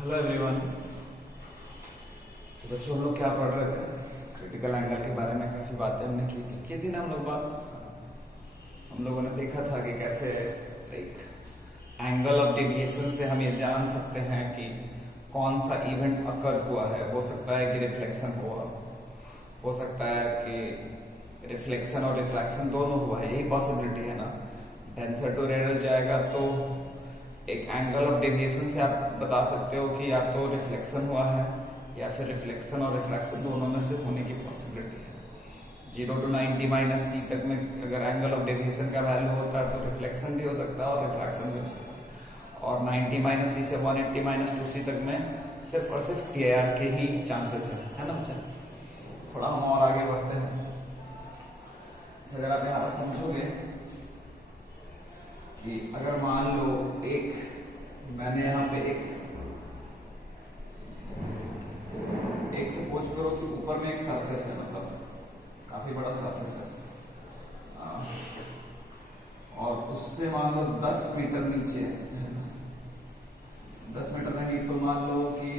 Hello everyone. तो बच्चों हम लोग क्या पढ़ रहे थे? क्रिटिकल एंगल के बारे में काफी बातें हमने की थी ना हम लोगों ने देखा था कि कैसे एक एंगल ऑफ डेविएशन से हम ये जान सकते हैं कि कौन सा इवेंट अकर हुआ है। हो सकता है कि रिफ्लेक्शन हुआ, हो सकता है कि रिफ्लेक्शन और रिफ्रैक्शन दोनों हुआ है, यही पॉसिबिलिटी है ना। डेंसर टू रेयर जाएगा तो एक एंगल ऑफ डेविएशन से आप बता सकते हो कि या तो रिफ्लेक्शन हुआ है या फिर रिफ्लेक्शन और रिफ्रैक्शन दोनों में से होने की पॉसिबिलिटी है। 0 to 90 माइनस सी तक में अगर एंगल ऑफ डेविएशन का वैल्यू होता है तो रिफ्लेक्शन भी हो सकता है और रिफ्रैक्शन भी हो सकता है। और 90 माइनस सी से 180 माइनस 2c तक में सिर्फ और सिर्फ टीआर के ही चांसेस है ना बच्चा। थोड़ा हम और आगे बढ़ते हैं। अगर आप यहाँ पर समझोगे कि अगर मान लो मैंने यहाँ पे एक सपोज करो कि ऊपर में एक सरफेस है, मतलब काफी बड़ा सरफेस है, और उससे मान लो 10 मीटर नीचे, 10 मीटर नहीं तो मान लो कि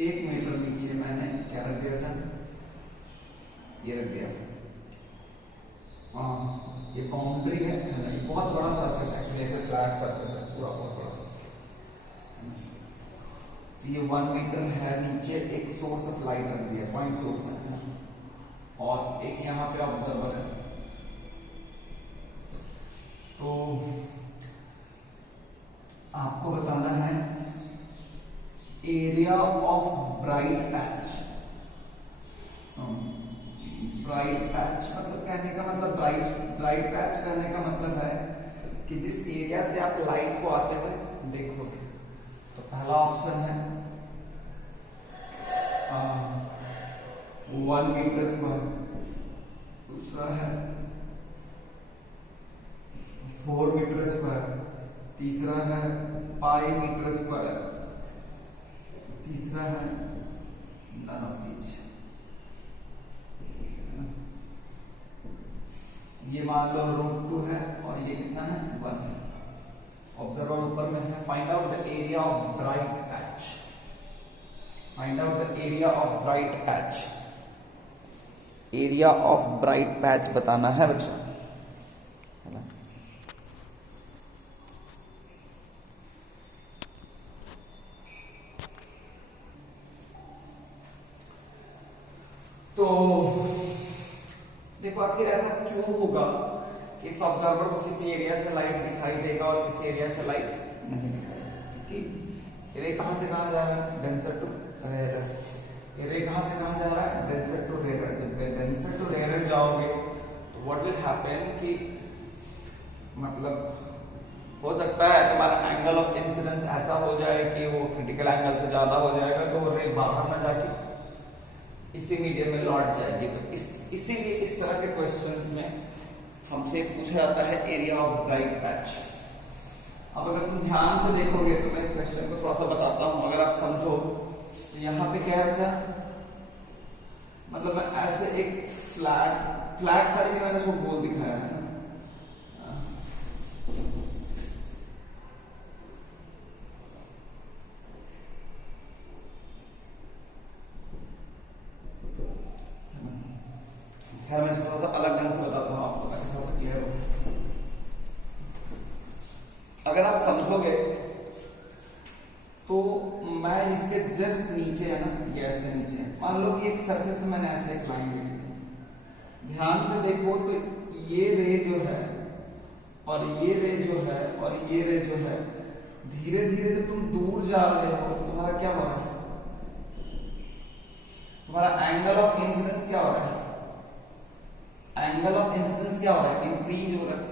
1 मीटर नीचे मैंने क्या रख दिया सर, ये रख दिया। ये बाउंड्री है ना, ये बहुत बड़ा सरफेस है एक्चुअली, ऐसे फ्लैट सरफेस है पूरा, बहुत बड़ा सरफेस। तो ये 1 मीटर है नीचे, एक सोर्स ऑफ लाइट रख दिया, पॉइंट सोर्स है, और एक यहाँ पे ऑब्जर्वर है। तो आपको बताना है area of bright patch. Bright patch मतलब कहने का मतलब ब्राइट पैच कहने का मतलब है कि जिस एरिया से आप लाइट को आते हुए देखोगे। तो पहला ऑप्शन है 1 मीटर स्क्वायर, दूसरा है 4 मीटर स्क्वायर, तीसरा है पाई मीटर स्क्वायर, तीसरा है नन ऑफ दीज। ये मान लो √2 है और ये कितना है 1 है। ऑब्जर्वर ऊपर में है। Find out the area of bright patch. Find out the area of bright patch. Area of bright patch बताना है बच्चा, है ना। तो देखो आखिर ऐसा क्यों होगा कि इस ऑब्जर्वर को किसी एरिया से लाइट दिखाई देगा और किसी एरिया से लाइट नहीं दिखाई। क्योंकि रे कहां से कहां जा रहा है, डेंसर टू रेयर। रे कहां से कहां जा रहा है, डेंसर टू रेयर। जब डेंसर टू रेयर जाओगे तो व्हाट विल हैपन कि मतलब हो सकता है तुम्हारा एंगल ऑफ इंसिडेंस ऐसा हो जाए कि वो क्रिटिकल एंगल से ज्यादा हो जाएगा, तो वो रे बाहर ना जाके इसी मीडियम में लौट जाएगी। तो इसीलिए इस तरह के क्वेश्चंस में हमसे पूछा जाता है एरिया ऑफ ब्राइट पैच। अब अगर तुम ध्यान से देखोगे तो मैं इस क्वेश्चन को थोड़ा सा बताता हूं। अगर आप समझो तो यहाँ पे क्या है बच्चा, मतलब मैं ऐसे एक फ्लैट था लेकिन मैंने उसको गोल दिखाया है ना। खैर मैं थोड़ा सा अलग ढंग से बताता हूँ आपको ताकि थोड़ा सा क्लियर हो। अगर आप समझोगे तो मैं इसके जस्ट नीचे है ना, ये ऐसे नीचे है। मान लो कि एक सरफेस में मैंने ऐसे एक लाइन ले ली। ध्यान से देखो तो ये रे जो है और ये रे जो है और ये रे जो है, धीरे धीरे जब तुम दूर जा रहे हो तो तुम्हारा क्या हो रहा है, तुम्हारा एंगल ऑफ इंसिडेंस क्या हो रहा है, एंगल ऑफ इंसिडेंस क्या हो रहा है, इंक्रीज हो रहा है।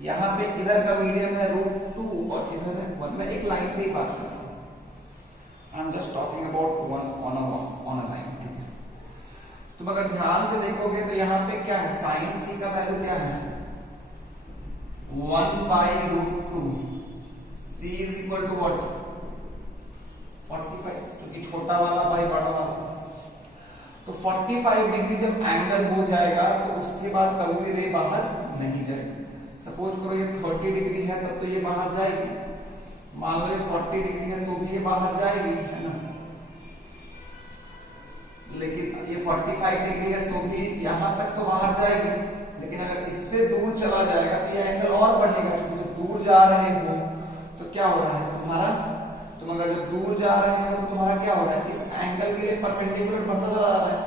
यहां पे इधर का मीडियम है √2 और इधर है 1। मैं एक लाइन पे ही बात कर रहा हूं, I am just talking about one on a line, ठीक है। तुम अगर ध्यान से देखोगे तो यहाँ पे क्या है, साइन सी का वैल्यू क्या है 1/√2। सी इज इक्वल टू व्हाट 45, क्योंकि छोटा वाला बाई बड़ा वाला। तो 45 डिग्री जब एंगल हो जाएगा तो उसके बाद कभी भी रे बाहर नहीं जाएगी। सपोज करो ये 30 डिग्री है तब तो ये बाहर जाएगी, मान लो ये 40 डिग्री है तो भी ये बाहर जाएगी, है ना। लेकिन ये 45 डिग्री है तो भी यहां तक तो बाहर जाएगी, लेकिन अगर इससे दूर चला जाएगा तो ये एंगल और बढ़ेगा, क्योंकि जब दूर जा रहे हो तो क्या हो रहा है तुम्हारा, तुम अगर जब दूर जा रहे हो तो तुम्हारा क्या हो रहा है, इस एंगल के लिए परपेंडिकुलर बढ़ता चला जा रहा है।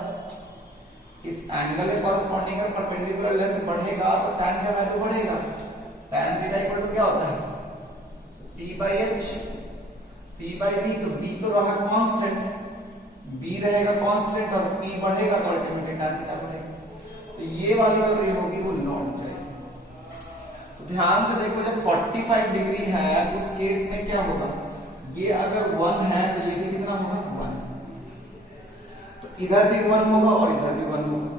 इस एंगल के कॉरेस्पॉन्डिंग अगर परपेंडिकुलर लेंथ बढ़ेगा तो tan का वैल्यू बढ़ेगा। tan थीटा इक्वल टू क्या होता है, p/h p/b, तो b तो रहा कांस्टेंट, b रहेगा कांस्टेंट और p बढ़ेगा तो अल्टीमेटली tan थीटा बढ़ेगा। तो ये वाली जो रे होगी वो लौट जाएगी। तो ध्यान से देखो, जब 45 डिग्री है उस केस में क्या होगा, ये अगर 1 है तो ये भी कितना होगा 1, तो इधर भी 1 होगा और इधर भी 1 होगा,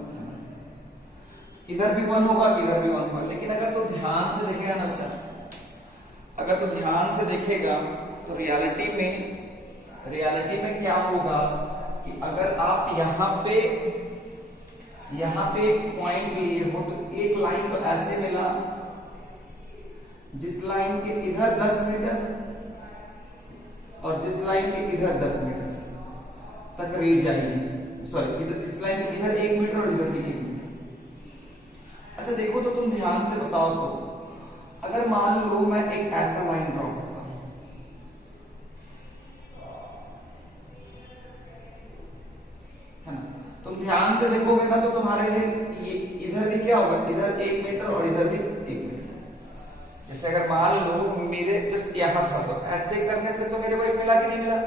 इधर भी 1 होगा, इधर भी 1 होगा। लेकिन अगर तो ध्यान से देखेगा ना बच्चा, अगर तो ध्यान से देखेगा तो रियलिटी में क्या होगा कि अगर आप यहाँ पे एक पॉइंट लिए हो तो एक लाइन तो ऐसे मिला जिस लाइन के इधर 10 मीटर और जिस लाइन के इधर 10 मीटर तक रेंज आएगी, सॉरी इधर इस लाइन के इधर 1 मीटर और इधर भी 1 मीटर। अच्छा देखो तो तुम ध्यान से बताओ, तो अगर मान लो मैं एक ऐसा लाइन ड्रॉ करता हूं, है ना, तुम ध्यान से देखोगे ना तो तुम्हारे लिए ये इधर भी क्या होगा, इधर 1 मीटर और इधर भी 1 मीटर। जैसे अगर मान लो मेरे जस्ट यहां था तो ऐसे करने से तो मेरे को 1 मिला कि नहीं मिला,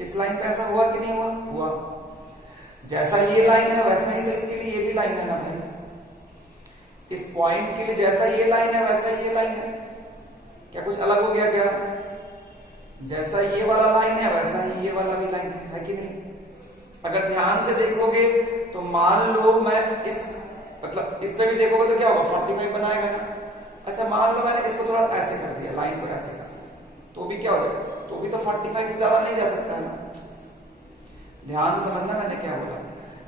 इस लाइन पे ऐसा हुआ कि नहीं हुआ, जैसा ये लाइन है वैसा ही तो इसके लिए ये भी लाइन है ना भाई, इस पॉइंट के लिए जैसा ये लाइन है वैसा ही ये लाइन है, क्या कुछ अलग हो गया क्या, जैसा ये वाला लाइन है वैसा ही ये वाला भी लाइन है कि नहीं। अगर ध्यान से देखोगे तो मान लो मैं इस मतलब इस पे भी देखोगे तो क्या होगा, 45 बनाएगा ना। अच्छा मान लो मैंने इसको थोड़ा ऐसे कर दिया, लाइन को ऐसे कर दिया, तो भी क्या होगा, तो भी तो 45 से ज्यादा नहीं जा सकता है ना। ध्यान से समझना मैंने क्या बोला,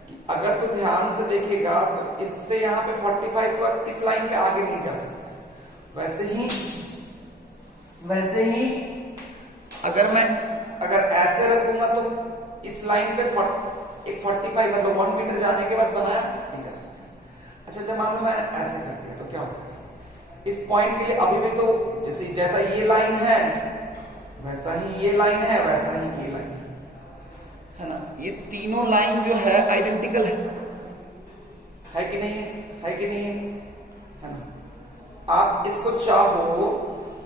कि अगर तो ध्यान से देखेगा तो इससे यहाँ पे 45 पर इस लाइन पे आगे नहीं जा सकता। वैसे ही अगर ऐसे रखूंगा तो इस लाइन पे एक 45 मतलब 1 मीटर जाने के बाद बनाया नहीं जा सकता। अच्छा मान लो मैं ऐसे कर दिया तो क्या होगा, इस पॉइंट के लिए अभी भी तो जैसा ये लाइन है वैसा ही ये लाइन है, वैसा ही ये लाइन है ना। ये तीनों लाइन जो है आइडेंटिकल है कि नहीं है ना। आप इसको चाहो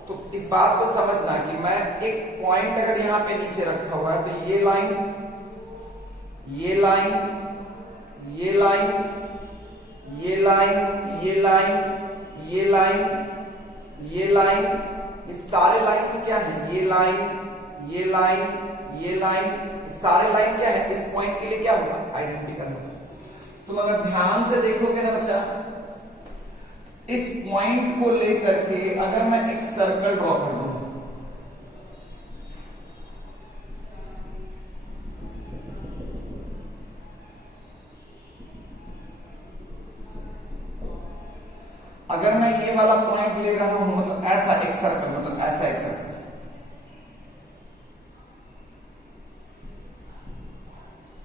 तो इस बात को समझना कि मैं एक पॉइंट अगर यहां पे नीचे रखा हुआ है तो ये लाइन ये लाइन ये लाइन ये लाइन ये लाइन ये लाइन ये लाइन, ये सारे लाइंस क्या है, ये लाइन ये लाइन ये लाइन, सारे लाइन क्या है, इस पॉइंट के लिए क्या होगा, आइडेंटिकल होगा। तुम अगर ध्यान से देखोगे ना बच्चा, इस पॉइंट को लेकर के अगर मैं एक सर्कल ड्रॉ कर दूं, अगर मैं ये वाला पॉइंट ले रहा हूं मतलब ऐसा एक सर्कल, मतलब ऐसा एक सर्कल,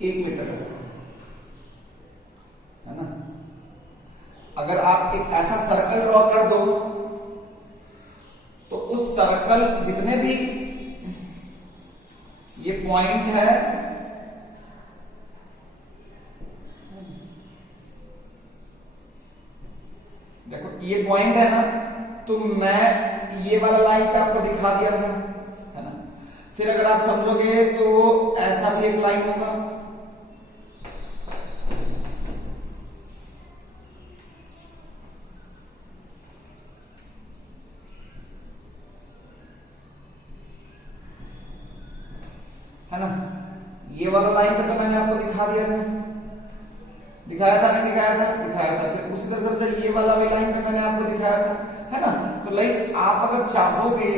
एक मीटर का सर्कल है ना। अगर आप एक ऐसा सर्कल ड्रॉ कर दो तो उस सर्कल जितने भी ये पॉइंट है, देखो ये पॉइंट है ना, तो मैं ये वाला लाइन पे आपको दिखा दिया था, है ना। फिर अगर आप समझोगे तो ऐसा भी एक लाइन होगा, है ना। ये वाला लाइन पे तो मैंने आपको दिखा दिया था, दिखाया था नहीं दिखाया था। फिर उसी तरह से ये वाला भी लाइन पे मैंने आपको दिखाया था, है ना। तो लाइक आप अगर चाहोगे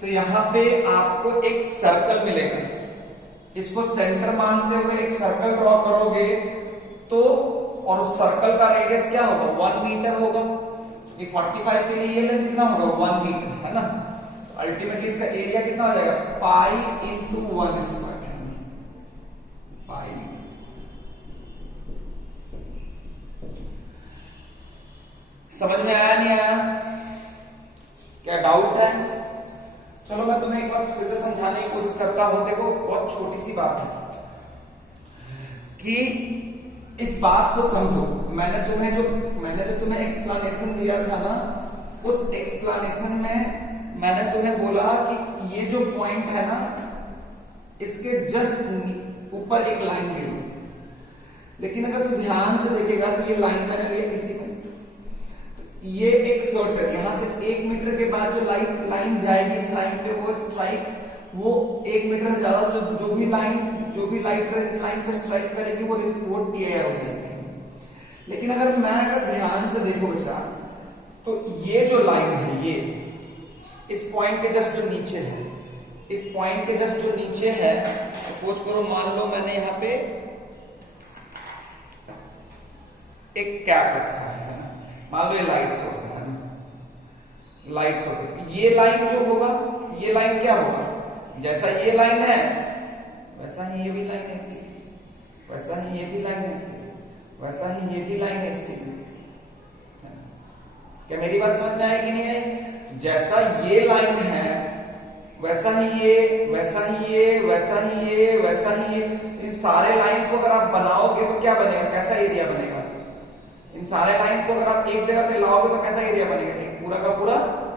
तो यहाँ पे आपको एक सर्कल मिलेगा, इसको सेंटर मानते हुए एक सर्कल ड्रॉ करोगे तो, और उस सर्कल का रेडियस क्या होगा, 1 मीटर होगा। 45 के लिए ये लेंथ कितना होगा, 1 मीटर, है ना। तो अल्टीमेटली इसका एरिया कितना हो जाएगा, pi into 1 square, pi metre square. समझ में आया नहीं आया, क्या डाउट है? चलो मैं तुम्हें एक बार फिर से समझाने की कोशिश करता हूं। देखो बहुत छोटी सी बात है कि इस बात को समझो। मैंने तुम्हें एक्सप्लेनेशन दिया था ना, उस एक्सप्लेनेशन में मैंने तुम्हें बोला कि ये जो पॉइंट है ना, इसके जस्ट ऊपर एक लाइन ले लो। लेकिन अगर तू ध्यान से देखेगा तो ये लाइन मैंने लिया इसी में, ये एक सर्कल, यहां से 1 मीटर के बाद जो लाइन जाएगी इस लाइन पे, वो स्ट्राइक, वो 1 मीटर से ज्यादा जो भी लाइट इस लाइन पे स्ट्राइक करेगी वो टीआईआर हो जाएगी। लेकिन अगर ध्यान से देखो बच्चा, तो ये जो लाइन है, ये इस पॉइंट के जस्ट जो नीचे है, इस पॉइंट के जस्ट जो नीचे है, सपोज करो मान लो मैंने यहां पे एक कैप रखा है, मान लो ये लाइट सोर्स है, लाइट सोर्स। ये लाइन जो होगा, ये लाइन क्या होगा, जैसा ये लाइन है वैसा ही ये भी लाइन है इसकी, वैसा ही ये भी लाइन है इसकी, वैसा ही ये भी लाइन है इसकी। क्या मेरी बात समझ में आएगी नहीं है? जैसा ये लाइन है वैसा ही ये, वैसा ही ये, वैसा ही ये, वैसा ही ये। इन सारे लाइंस को अगर आप बनाओगे तो क्या बनेगा, कैसा एरिया बनेगा? इन सारे लाइंस को अगर आप एक जगह पे लाओगे तो कैसा एरिया बनेगा? एक पूरा का पूरा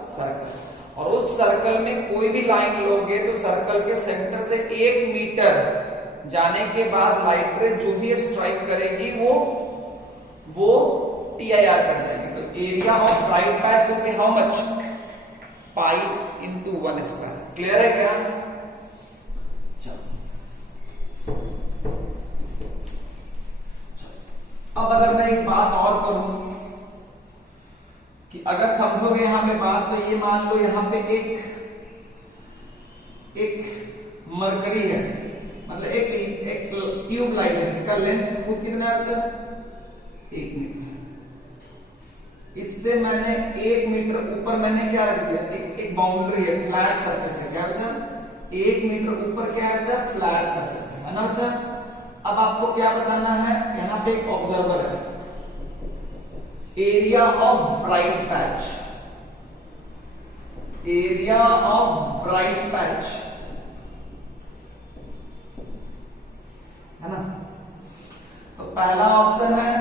सर्कल। और उस सर्कल में कोई भी लाइन लोगे तो सर्कल के सेंटर से 1 मीटर जाने के बाद लाइट रे जो भी स्ट्राइक करेगी वो टीआईआर कर जाएगी। तो area of bright patch will be how much, pi into 1 square. Clear है क्या? अब अगर मैं एक बात और करूं कि अगर समझोगे यहां पे बात, तो ये मान लो यहां पे एक मरकरी है, मतलब एक ट्यूब लाइट है जिसका लेंथ कितना है सर, 1 मीटर। इससे मैंने 1 मीटर ऊपर मैंने क्या रख दिया, एक बाउंड्री है, फ्लैट सरफेस है। क्या बच्चा? 1 मीटर ऊपर क्या है बच्चा, फ्लैट सरफेस है ना बच्चा। अब आपको क्या बताना है, यहां पे एक ऑब्जर्वर है, area of bright patch, area of bright patch है ना। तो पहला ऑप्शन है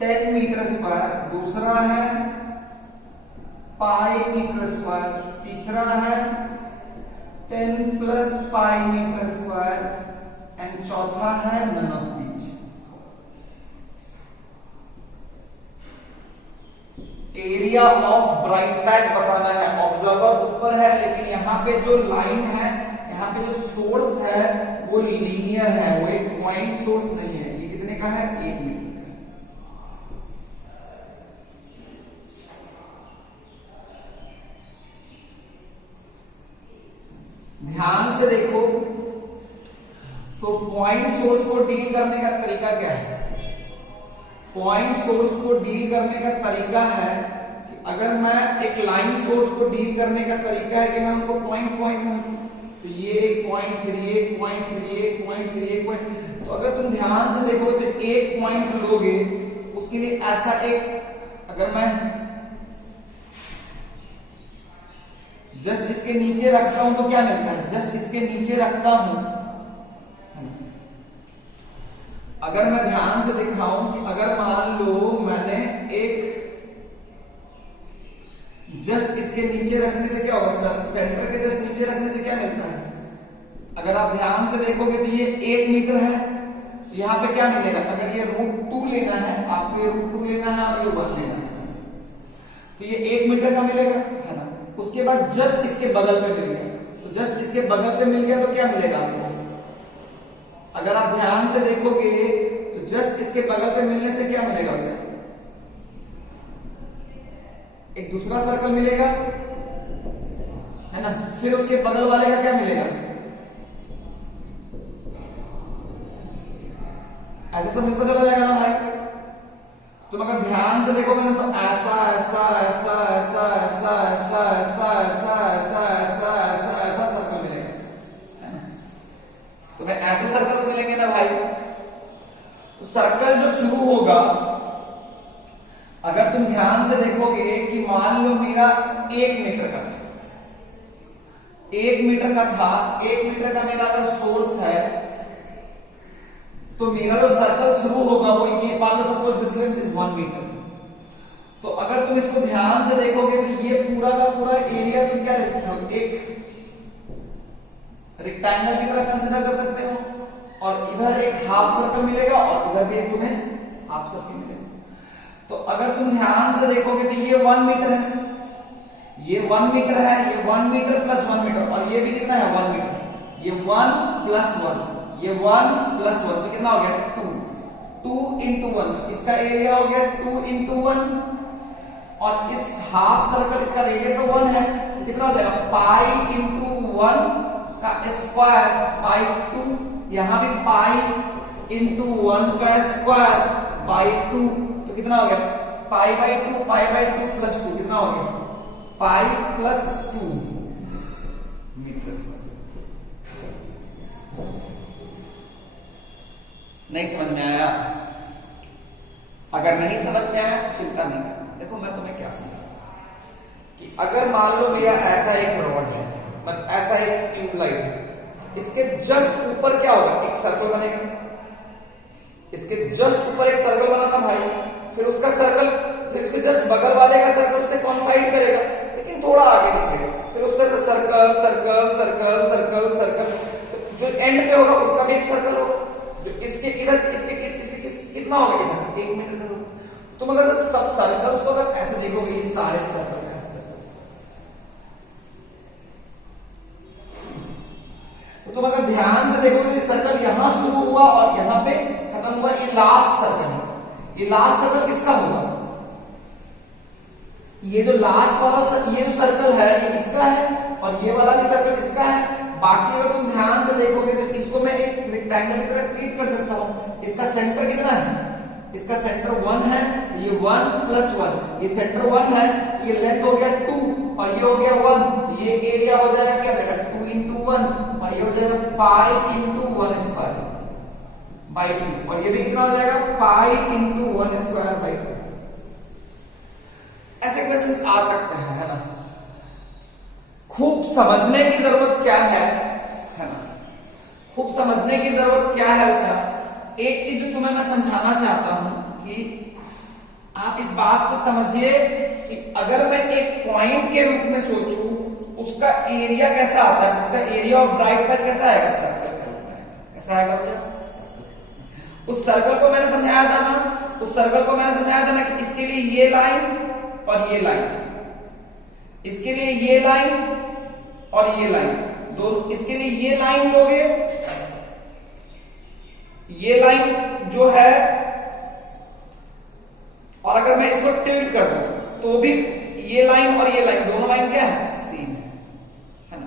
10 मीटर स्क्वायर, दूसरा है पाई मीटर स्क्वायर, तीसरा है 10 plus pi metre square and चौथा है none of these. Area of bright patch बताना है। ऑब्जर्वर ऊपर है लेकिन यहां पे जो लाइन है, यहां पे जो सोर्स है वो लीनियर है, वो एक पॉइंट सोर्स नहीं है। ये कितने का है, 1 मीटर। ध्यान से देखो तो पॉइंट सोर्स को डील करने का तरीका क्या है? पॉइंट सोर्स को डील करने का तरीका है कि अगर मैं एक लाइन सोर्स को डील करने का तरीका है कि मैं उनको पॉइंट में, तो ये एक पॉइंट, फिर ये एक पॉइंट, फिर ये एक पॉइंट, फिर ये एक पॉइंट। तो अगर तुम ध्यान से देखो तो एक पॉइंट लोगे, उसके लिए ऐसा एक, अगर मैं जस्ट इसके नीचे रखता हूं तो क्या मिलता है, जस्ट इसके नीचे रखता हूं। अगर मैं ध्यान से दिखाऊं कि अगर मान लो मैंने एक जस्ट इसके नीचे रखने से क्या होगा, सेंटर के जस्ट नीचे रखने से क्या मिलता है? अगर आप ध्यान से देखोगे तो ये 1 मीटर है, तो यहां पे क्या मिलेगा? अगर ये √2 लेना है आपको, ये √2 लेना है और ये 1 लेना है, तो ये 1 मीटर का मिलेगा, है ना। उसके बाद जस्ट इसके बगल पे मिल गया, तो जस्ट इसके बगल पे मिल गया तो क्या मिलेगा आपको? अगर आप ध्यान से देखोगे तो जस्ट इसके बगल पे मिलने से क्या मिलेगा बच्चा? एक दूसरा सर्कल मिलेगा, है ना। फिर उसके बगल वाले का क्या मिलेगा? ऐसे सब मिलता चला जाएगा ना भाई। तुम अगर ध्यान से देखोगे ना तो ऐसा ऐसा ऐसा ऐसा ऐसा ऐसा ऐसा ऐसा ऐसा ऐसा ऐसा ऐसा सर्कल मिलेगा, तुम्हें ऐसे सर्कल्स मिलेंगे ना भाई। तो सर्कल जो शुरू होगा, अगर तुम ध्यान से देखोगे कि मान लो मेरा 1 मीटर का था, 1 मीटर का था, 1 मीटर का मेरा अगर सोर्स है, तो मेरा जो सर्कल शुरू होगा वो ये, मान लो suppose this length is 1 metre. तो अगर तुम इसको ध्यान से देखोगे तो ये पूरा का पूरा एरिया तुम क्या ले सकते हो, एक रेक्टेंगल की तरह कंसीडर कर सकते हो, और इधर एक हाफ सर्कल मिलेगा और इधर भी एक तुम्हें हाफ सर्कल मिलेगा। तो अगर तुम ध्यान से देखोगे तो ये 1 मीटर है, ये 1 मीटर है, ये 1 मीटर प्लस 1 मीटर, और ये भी कितना है 1 मीटर, ये 1 प्लस 1, ये 1 प्लस 1, तो कितना हो गया 2, 2 इंटू 1, तो इसका एरिया हो गया 2 इंटू 1, और इस हाफ सर्कल इसका रेडियस तो 1 है, तो कितना हो जाएगा पाई इंटू 1 का स्क्वायर बाई 2, यहां भी पाई इंटू 1 का स्क्वायर बाई 2, तो कितना हो गया पाई बाई 2 प्लस 2, कितना हो गया पाई प्लस 2 मीटर स्क्वायर। नहीं समझ में आया? अगर नहीं समझ में आया चिंता नहीं करना। देखो मैं तुम्हें क्या समझा कि अगर मान लो मेरा ऐसा एक रॉड है, मतलब ऐसा एक ट्यूबलाइट है, इसके जस्ट ऊपर क्या होगा, एक सर्कल बनेगा, इसके जस्ट ऊपर एक सर्कल बना था भाई, फिर उसका सर्कल, फिर उसके जस्ट बगल वाले का सर्कल उससे कॉन्साइड करेगा, लेकिन थोड़ा आगे निकलेगा, फिर उसका circle circle circle circle circle, तो जो एंड पे होगा उसका भी एक सर्कल होगा, जो इसके इधर इसके कितना होगा, इधर 1 मीटर इधर होगा। तुम अगर सब सर्कल्स को अगर ऐसे देखोगे, ये सारे सर्कल ऐसे सर्कल्स, तो तुम अगर ध्यान से देखोगे ये सर्कल यहां शुरू हुआ और यहां पे खत्म हुआ, ये लास्ट सर्कल है। ये लास्ट सर्कल किसका होगा, ये जो लास्ट वाला ये जो सर्कल है ये इसका है, और ये वाला भी सर्कल इसका है। बाकी अगर तुम ध्यान से देखोगे तो इसको मैं एक रेक्टेंगल की तरह ट्रीट कर सकता हूं। इसका सेंटर कितना है, इसका सेंटर 1 है, ये 1 प्लस 1, ये सेंटर 1 है, ये लेंथ हो गया 2 और ये हो गया 1, ये एरिया हो जाएगा क्या देगा 2 इंटू 1, और ये हो जाएगा पाई इंटू 1 स्क्वायर बाई 2, और ये भी कितना हो जाएगा पाई इंटू 1 स्क्वायर बाई 2। ऐसे क्वेश्चन आ सकते हैं, है ना। खूब समझने की जरूरत क्या है ना, खूब समझने की जरूरत क्या है बच्चा। एक चीज जो तुम्हें मैं समझाना चाहता हूं कि आप इस बात को समझिए कि अगर मैं एक पॉइंट के रूप में सोचूं, उसका एरिया कैसा आता है, उसका एरिया ऑफ ब्राइट पैच कैसा आएगा, सर्कल का रूप में कैसा आएगा बच्चा। उस सर्कल को मैंने समझाया था ना, उस सर्कल को मैंने समझाया था ना कि इसके लिए ये लाइन और ये लाइन, इसके लिए ये लाइन और ये लाइन, दोनों, इसके लिए ये लाइन लोगे, ये लाइन जो है, और अगर मैं इसको टिल्ट कर दूं तो भी ये लाइन और ये लाइन, दोनों लाइन क्या है सेम है ना।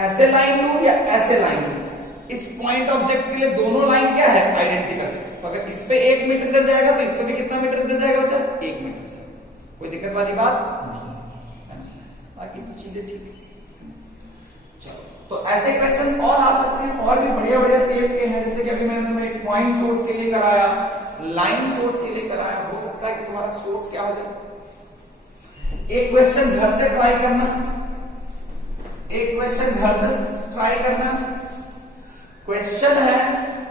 ऐसे लाइन लूं या ऐसे लाइन लूं, इस पॉइंट ऑब्जेक्ट के लिए दोनों लाइन क्या है आइडेंटिकल। तो अगर इस पे 1 मीटर इधर जाएगा तो इस पे भी कितना मीटर इधर जाएगा बच्चा, 1 मीटर। कोई दिक्कत वाली बात नहीं, बाकी तो चीजें ठीक है। चलो, तो ऐसे क्वेश्चन और आ सकते हैं, और भी बढ़िया बढ़िया सेव के हैं, जैसे कि अभी मैंने एक पॉइंट सोर्स के लिए कराया, लाइन सोर्स के लिए कराया। हो सकता है कि तुम्हारा सोर्स क्या हो जाए। एक क्वेश्चन घर से ट्राई करना, एक क्वेश्चन घर से ट्राई करना। क्वेश्चन है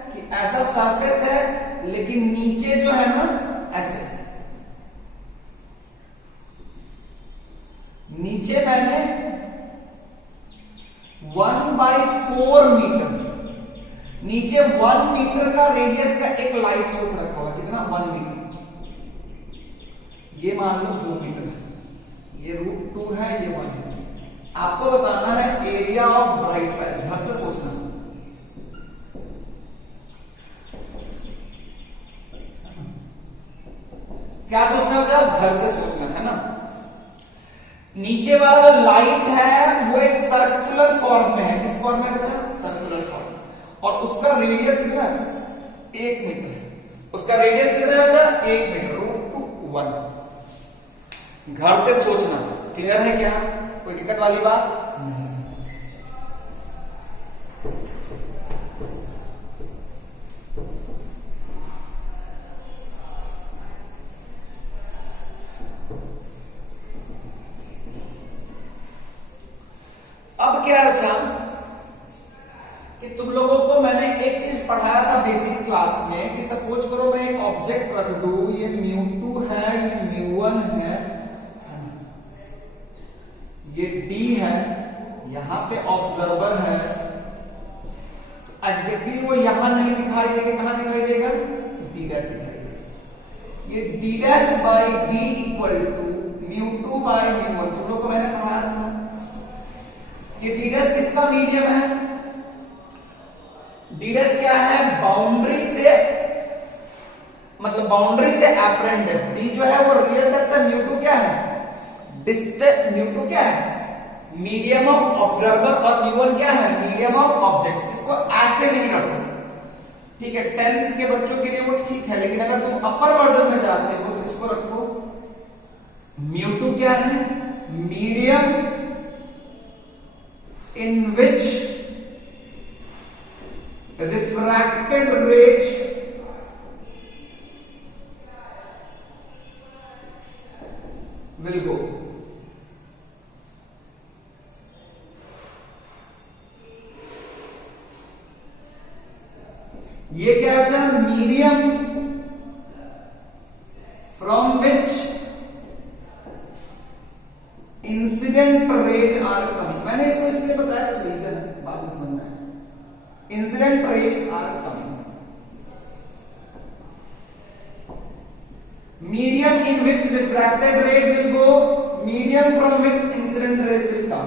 कि ऐसा सरफेस है लेकिन नीचे जो है ना ऐसे, नीचे मैंने 1/4 मीटर, नीचे 1 मीटर का रेडियस का एक लाइट सोर्स रखा हुआ, कितना 1 मीटर, ये मान लो 2 मीटर है, ये √2 है, ये 1 है। आपको बताना है एरिया ऑफ ब्राइट पैच, घर से सोचना। क्या सोचना बच्चा, घर से सोचना है ना। नीचे वाला जो लाइट है वो एक सर्कुलर फॉर्म में है, किस फॉर्म में बच्चा, सर्कुलर फॉर्म, और उसका रेडियस कितना है 1 मीटर है। उसका रेडियस कितना है बच्चा? 1 मीटर, √1। घर से सोचना क्लियर है क्या? कोई दिक्कत वाली बात नहीं। अब क्या है बच्चा कि तुम लोगों को मैंने एक चीज पढ़ाया था बेसिक क्लास में कि सपोज करो मैं एक ऑब्जेक्ट रख दूं, ये μ2 है, ये μ1 है, ये d है, यहां पे ऑब्जर्वर है, तो एग्जैक्टली वो यहां नहीं दिखाई देगा, कहां दिखाई देगा? d' दिखाई देगा। ये d' by d equal to μ2 by μ1 तुम लोग को मैंने पढ़ाया था। ये d' किसका मीडियम है? d' क्या है? बाउंड्री से, मतलब बाउंड्री से एपरेंट है। d जो है वो रियल तक का, μ2 क्या है? डिस्टेंस, μ2 क्या है? मीडियम ऑफ ऑब्जर्वर, और μ1 क्या है? Medium of object. इसको ऐसे नहीं रखो, ठीक है? 10th के बच्चों के लिए वो ठीक है, लेकिन अगर तुम अपर वर्जन में जाते हो तो इसको रखो μ2 क्या है? Medium in which refracted rays will go। ये क्या है? Medium from which incident rays are coming. मैंने इसको इसलिए बताया, कुछ रीजन है, बाद में समझना है। Incident rays are coming, medium in which refracted rays will go, medium from which incident rays will come.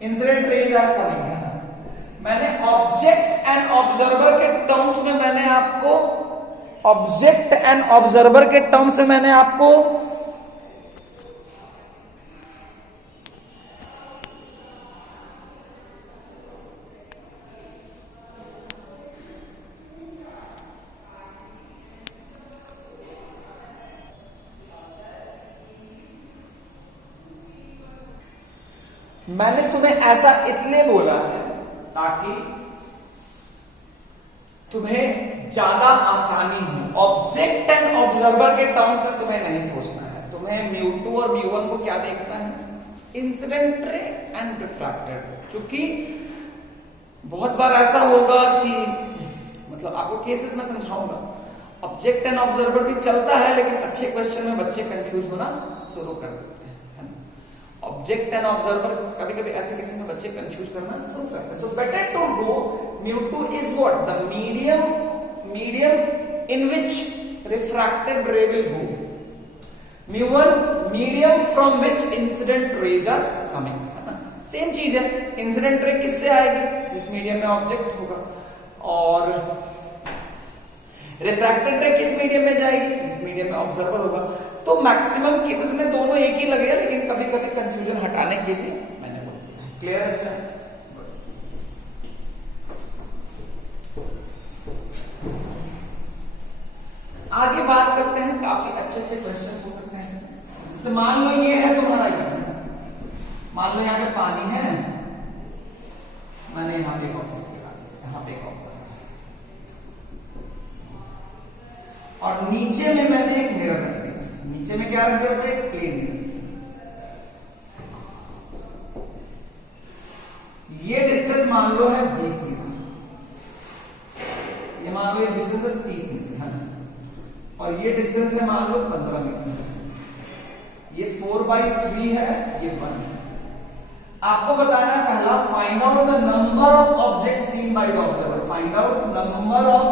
Incident rays are coming है ना। मैंने ऑब्जेक्ट एंड ऑब्जर्वर के टर्म्स में मैंने आपको, ऑब्जेक्ट एंड ऑब्जर्वर के टर्म्स में मैंने आपको मैंने तुम्हें ऐसा इसलिए बोला है ताकि तुम्हें ज्यादा आसानी हो। ऑब्जेक्ट एंड ऑब्जर्वर के टर्म्स में तुम्हें नहीं सोचना है। तुम्हें μ2 और μ1 को क्या देखना है? Incident ray and refracted. क्योंकि बहुत बार ऐसा होगा कि, मतलब आपको केसेस में समझाऊंगा, ऑब्जेक्ट एंड ऑब्जर्वर भी चलता है, लेकिन अच्छे क्वेश्चन में बच्चे कंफ्यूज होना शुरू कर देते हैं। ऑब्जेक्ट एंड ऑब्जर्वर कभी कभी ऐसे किसी में बच्चे कंफ्यूज करना शुरू करते हैं। So better to go μ2 is what? The medium in which refracted ray will go. μ1 medium from which incident rays are coming, है ना? सेम चीज है। इंसिडेंट रे किससे आएगी? जिस मीडियम में ऑब्जेक्ट होगा। और रिफ्रैक्टेड रे किस मीडियम में जाएगी? जिस मीडियम में ऑब्जर्वर होगा। तो मैक्सिमम केसेस में दोनों एक ही लगेगा, लेकिन कभी कभी कंफ्यूजन हटाने के लिए मैंने बोल दिया। क्लियर है बच्चा? आगे बात करते हैं। काफी अच्छे अच्छे क्वेश्चन हो सकते हैं। जैसे मान लो ये है तुम्हारा, ये मान लो यहाँ पे पानी है, मैंने यहाँ पे एक ऑब्जेक्ट लगा दिया, यहाँ पे एक ऑब्जेक्ट, और नीचे में मैंने एक मिरर रख दिया। नीचे में क्या रख दिया बच्चा? एक प्लेन। ये डिस्टेंस मान लो है 20 मीटर, ये मान लो ये डिस्टेंस है 30 मीटर, है ना? और ये डिस्टेंस है मान लो 15 मीटर। ये 4/3 है, ये 1 है। आपको बताना है पहला, find out the number of object seen by the observer. Find out number of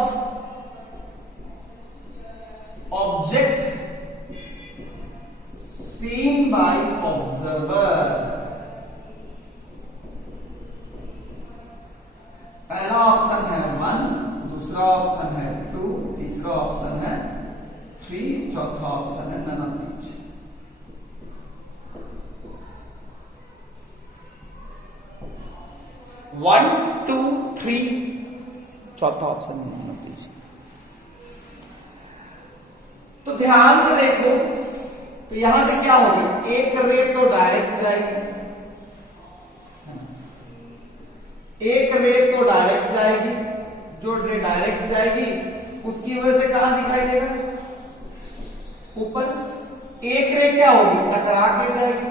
object seen by observer. पहला ऑप्शन है 1, दूसरा ऑप्शन है 2, तीसरा ऑप्शन है 3, चौथा ऑप्शन है नन ऑफ ईच। वन, 2, 3, चौथा ऑप्शन है नन ऑफ ईच। तो ध्यान से देखो, तो यहां से क्या होगी, एक रे तो डायरेक्ट जाएगी, एक रे तो डायरेक्ट जाएगी, जो रे डायरेक्ट जाएगी उसकी वजह से कहां दिखाई देगा, ऊपर। एक रे क्या होगी, टकरा के जाएगी,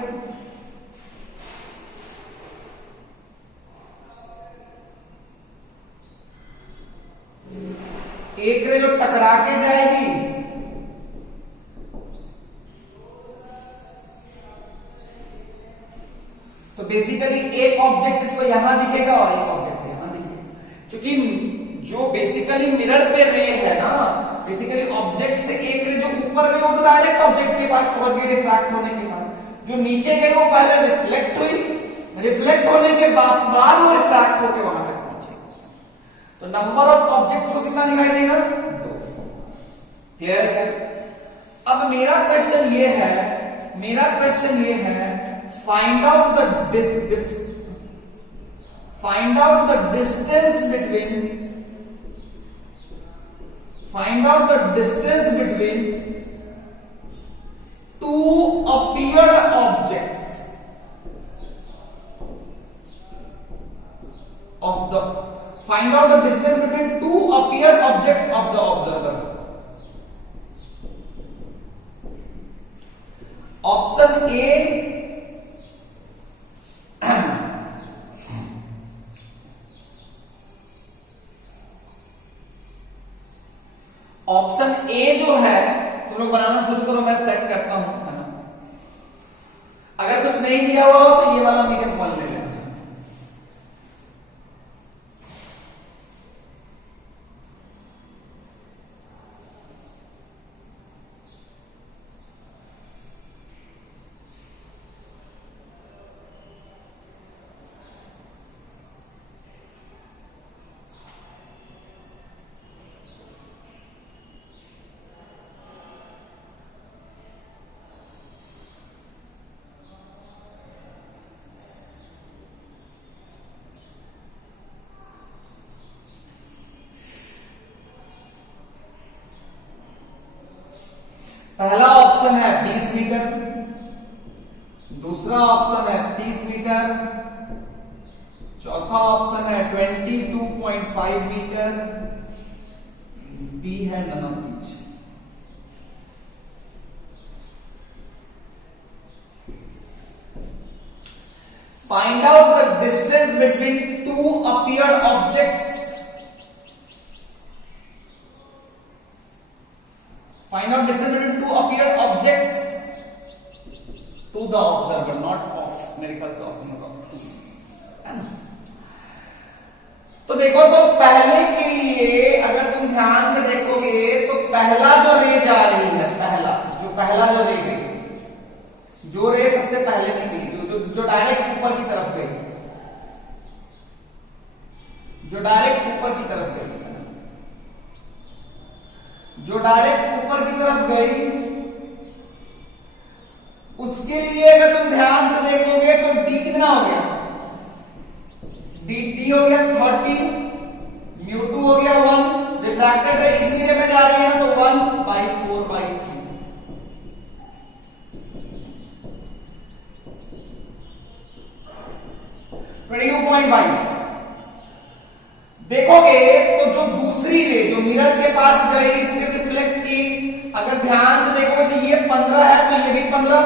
एक रे जो टकरा के जाएगी तो बेसिकली एक ऑब्जेक्ट इसको यहां दिखेगा और एक ऑब्जेक्ट यहां दिखेगा, क्योंकि जो बेसिकली मिरर पे रे है ना, बेसिकली ऑब्जेक्ट से एक रे जो ऊपर गई वो तो डायरेक्ट ऑब्जेक्ट के पास पहुंच गई रिफ्रैक्ट होने के बाद, जो नीचे गई वो पहले रिफ्लेक्ट हुई, रिफ्लेक्ट होने के बाद वो रिफ्रैक्ट होकर वहां तक पहुंची। तो नंबर ऑफ ऑब्जेक्ट को कितना दिखाई देगा, 2। क्लियर है। अब मेरा क्वेश्चन ये है find out the distance between two appeared objects of the find out the distance between two appeared objects of the observer. Option A, option A जो है, तुम लोग बनाना शुरू करो, मैं सेट करता हूं, है ना। अगर कुछ नहीं दिया हुआ हो तो ये वाला मीडियम वन ले लेना। पहला ऑप्शन है 20 मीटर, दूसरा ऑप्शन है 30 मीटर, चौथा ऑप्शन है 22.5 मीटर, डी है none of these। Find out the distance between two appeared objects। Find out distance between two appeared objects to the observer, not of, मेरे ख्याल से ऑफ होगा, है ना। तो देखो, तो पहले के लिए अगर तुम ध्यान से देखोगे तो पहला जो रे जा रही है, पहला जो रे गई, जो रे सबसे पहले निकली, जो डायरेक्ट ऊपर की तरफ गई, जो डायरेक्ट ऊपर की तरफ गई, उसके लिए अगर तुम ध्यान से देखोगे तो डी कितना हो गया, डी हो गया 30, μ2 हो गया 1, रिफ्रैक्टेड रे इस मीडियम में जा रही है ना, तो 1/4/3, 22.5। देखोगे तो जो दूसरी रे जो मिरर के पास गई फिर रिफ्लेक्ट की, अगर ध्यान से देखोगे तो ये 15 है तो ये भी 15।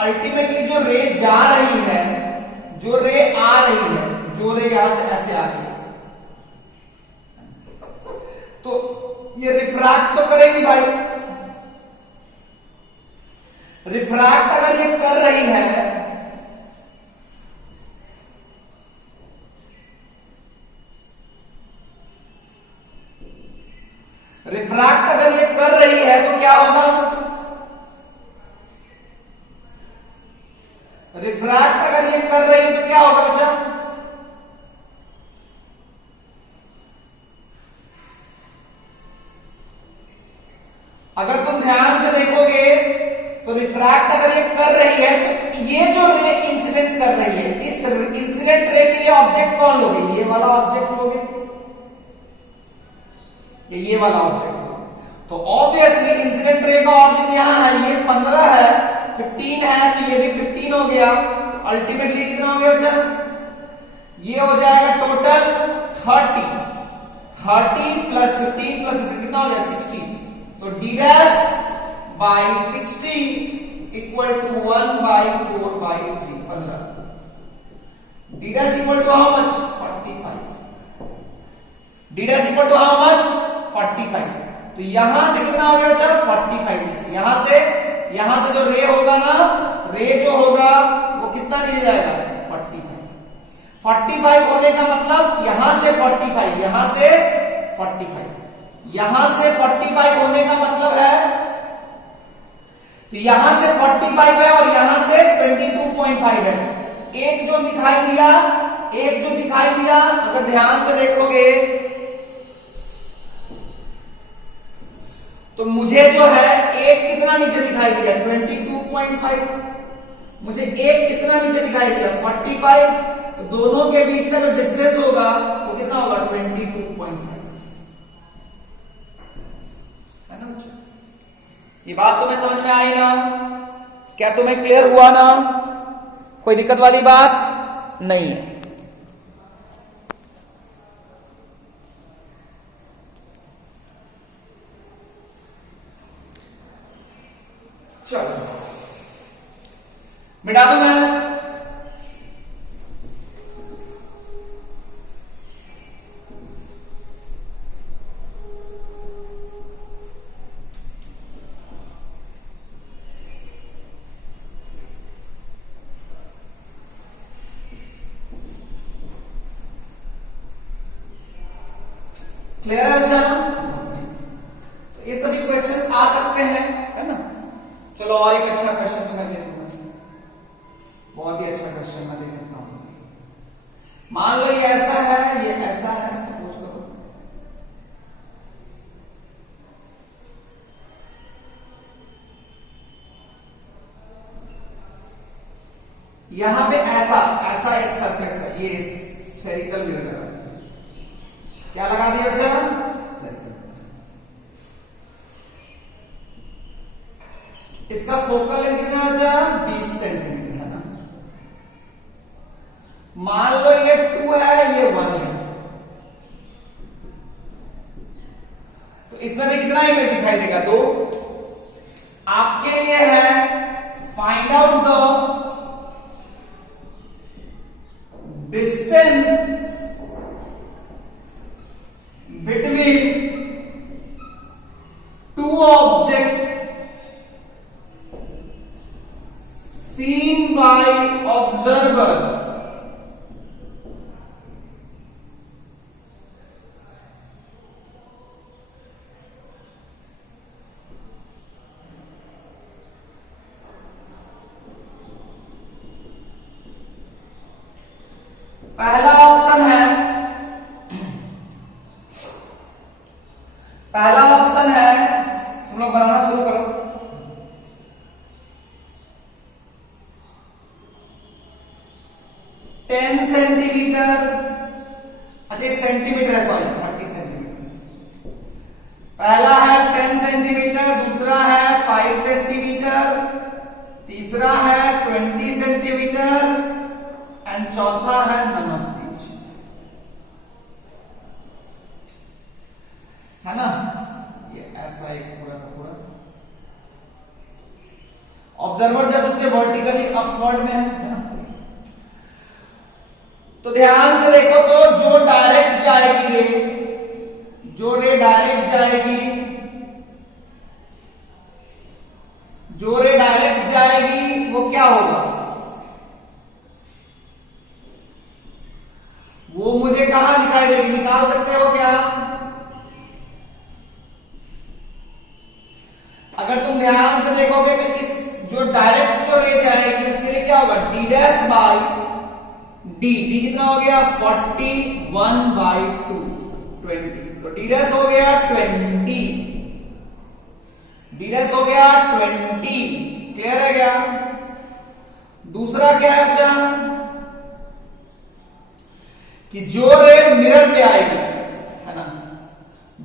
अल्टीमेटली जो रे जा रही है, जो रे आ रही है, जो रे यहां से ऐसे आ रही है, तो ये रिफ्रैक्ट तो करेगी भाई। रिफ्रैक्ट अगर ये कर रही है तो क्या होगा, रिफ्रैक्ट अगर ये कर रही है तो क्या होगा बच्चा, अगर तुम ध्यान से देखोगे तो रिफ्रैक्ट अगर ये कर रही है तो ये जो रे इंसिडेंट कर रही है, इस इंसिडेंट रे के लिए ऑब्जेक्ट कौन लोगे, ये वाला ऑब्जेक्ट लोगे, ये वाला ऑब्जेक्ट लोगे। तो ऑब्वियसली इंसिडेंट रे का ऑरिजिन यहां है, ये 15 है, 15 है तो ये भी 15 हो गया, तो अल्टीमेटली कितना हो गया बच्चा, ये हो जाएगा टोटल 30, 30 प्लस 15 प्लस 15 कितना हो गया 60, तो d dash by 60 equal to 1 by 4 by 3, 15, d dash equal to how much 45, d dash equal to how much 45, तो यहां से कितना हो गया सर 45 नीचे, यहां से जो रे होगा ना, रे जो होगा वो कितना नीचे जाएगा 45, 45 होने का मतलब यहां से 45, यहां से 45, यहां से 45 होने का मतलब है, तो यहां से 45 है और यहां से 22.5 है, एक जो दिखाई दिया अगर ध्यान से देखोगे तो मुझे जो है एक कितना नीचे दिखाई दिया 22.5, मुझे एक कितना नीचे दिखाई दिया 45, तो दोनों के बीच का जो डिस्टेंस होगा वो कितना होगा 22.5, है ना बच्चों? ये बात तुम्हें समझ में आई ना? क्या तुम्हें क्लियर हुआ ना? कोई दिक्कत वाली बात नहीं है। चलो मिटा दूं मैं, क्लियर है बच्चा? तो ये सभी क्वेश्चन आ सकते हैं, है ना? चलो और एक अच्छा क्वेश्चन तो मैं दे दूंगा, बहुत ही अच्छा क्वेश्चन मैं दे सकता हूं। मान लो ये ऐसा है, ये ऐसा है, सपोज करो यहां पे ऐसा ऐसा एक सरफेस है, ये स्फेरिकल मिरर है, क्या लगा दिया बच्चा? इसका फोकल लेंथ कितना बचा 20 सेंटीमीटर, है ना? मान लो ये 2 है, ये 1 है, तो इसमें भी कितना इमेज दिखाई देगा 2। आपके लिए है find out the distance between 2 object seen by observer पहला ऑप्शन है, तुम लोग बनाना शुरू करो। 10 सेंटीमीटर, अच्छा ये सेंटीमीटर है, सॉरी 30 सेंटीमीटर। पहला है 10 सेंटीमीटर, दूसरा है 5 सेंटीमीटर, तीसरा है 20 सेंटीमीटर एंड चौथा है नन ऑफ दीज, है ना? ये ऐसा एक पूरा का पूरा ऑब्जर्वर जस्ट उसके वर्टिकली अपवर्ड में है ना? तो ध्यान से देखो, तो जो डायरेक्ट जाएगी रे, जो रे डायरेक्ट जाएगी, जो रे डायरेक्ट जाएगी वो क्या होगा, वो मुझे कहां दिखाई देगी, निकाल सकते हो क्या? अगर तुम ध्यान से देखोगे तो इस जो डायरेक्ट जो रे जाएगी उसके लिए क्या होगा d dash by d, d कितना हो गया 41 बाई 2 20, तो d डैश हो गया 20, d डैश हो गया 20, क्लियर है क्या? दूसरा क्या है अच्छा कि जो रे मिरर पे आएगी, है ना,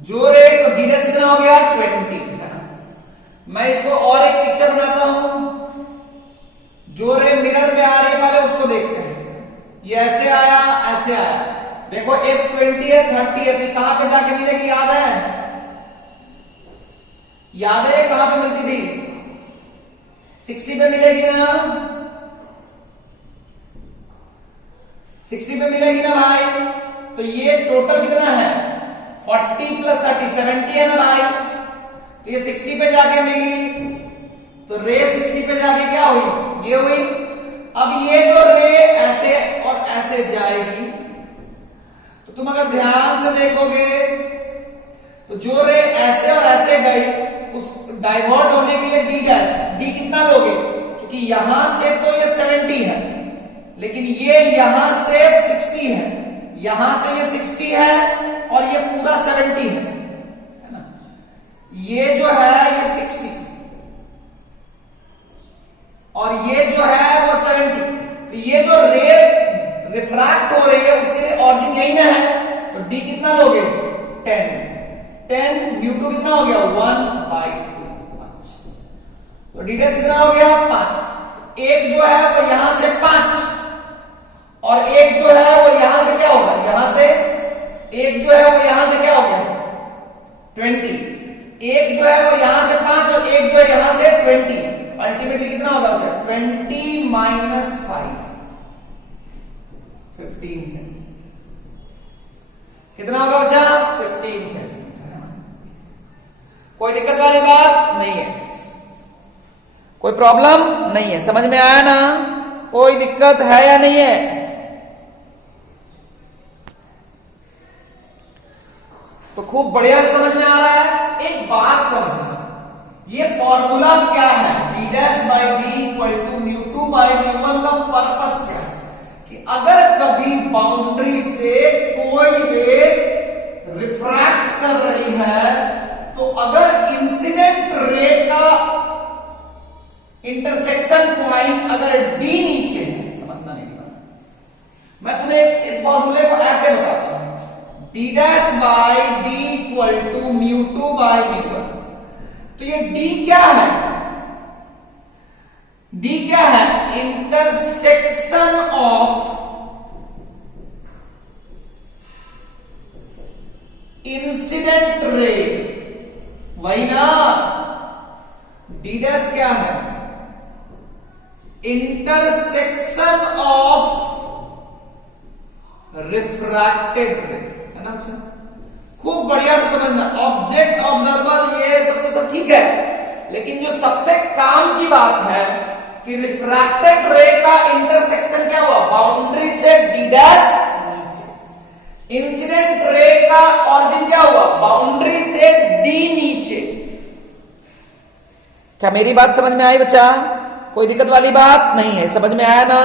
जो रे तो डी डैश कितना हो गया 20 है ना। मैं इसको और एक पिक्चर बनाता हूं, जो रे मिरर में आ रही है पहले उसको देखते हैं। ये ऐसे आया ऐसे आया, देखो F20 है 30 है, तो कहां पे जाके मिलेगी याद है? याद है कहां पे मिलती थी? 60 पे मिलेगी ना, 60 पे मिलेगी ना भाई। तो ये टोटल कितना है 40 प्लस 30 70 है ना भाई। तो ये 60 पे जाके मिली, तो रे 60 पे जाके क्या हुई? ये हुई। अब ये जो रे ऐसे और ऐसे जाएगी, तो तुम अगर ध्यान से देखोगे तो जो रे ऐसे और ऐसे गई, उस डाइवर्ट होने के लिए डी डैश, डी कितना लोगे? क्योंकि यहां से तो ये 70 है, लेकिन ये यहां से 60 है, यहां से ये 60 है और ये पूरा 70 है ना। ये जो है ये 60 और ये जो है वो 70। तो ये जो रे रिफ्रैक्ट हो रही है उसके लिए ऑरिजिन यही ना है, तो डी कितना लोगे 10 µ2 कितना हो गया 1/2। तो डी डैश कितना हो गया 5। एक जो है वो यहां से 5 और एक जो है वो यहां से क्या होगा, यहां से एक जो है वो यहां से क्या हो गया 20। एक जो है वो यहां से 5 और एक जो है यहां से 20। अल्टीमेटली कितना होगा बच्चा 20 माइनस 5 15 से कितना होगा बच्चा 15 से। कोई दिक्कत वाली बात नहीं है, कोई प्रॉब्लम नहीं है, समझ में आया ना? कोई दिक्कत है या नहीं है? तो खूब बढ़िया समझ में आ रहा है। एक बात समझना, ये फॉर्मूला क्या है D dash by D equal to µ2 by µ1 का पर्पस क्या है कि अगर कभी बाउंड्री से कोई रे रिफ्रैक्ट कर रही है, तो अगर इंसिडेंट रे का इंटरसेक्शन पॉइंट अगर डी नीचे है, समझना नहीं बात, मैं तुम्हें इस फॉर्मूले को ऐसे बताता हूं, D dash by D equal to µ2 by µ1। तो ये डी क्या है? डी क्या है? इंटरसेक्शन ऑफ इंसिडेंट रे, वही ना। डी डैश क्या है? इंटरसेक्शन ऑफ रिफ्रैक्टेड रे, है ना। खूब बढ़िया से समझना, ऑब्जेक्ट ऑब्जर्वर ये सब ठीक है, लेकिन जो सबसे काम की बात है कि रिफ्रैक्टेड रे का इंटरसेक्शन क्या हुआ बाउंड्री से डी डैश नीचे, इंसिडेंट रे का ऑरिजिन क्या हुआ बाउंड्री से डी नीचे। क्या मेरी बात समझ में आई बच्चा? कोई दिक्कत वाली बात नहीं है, समझ में आया ना?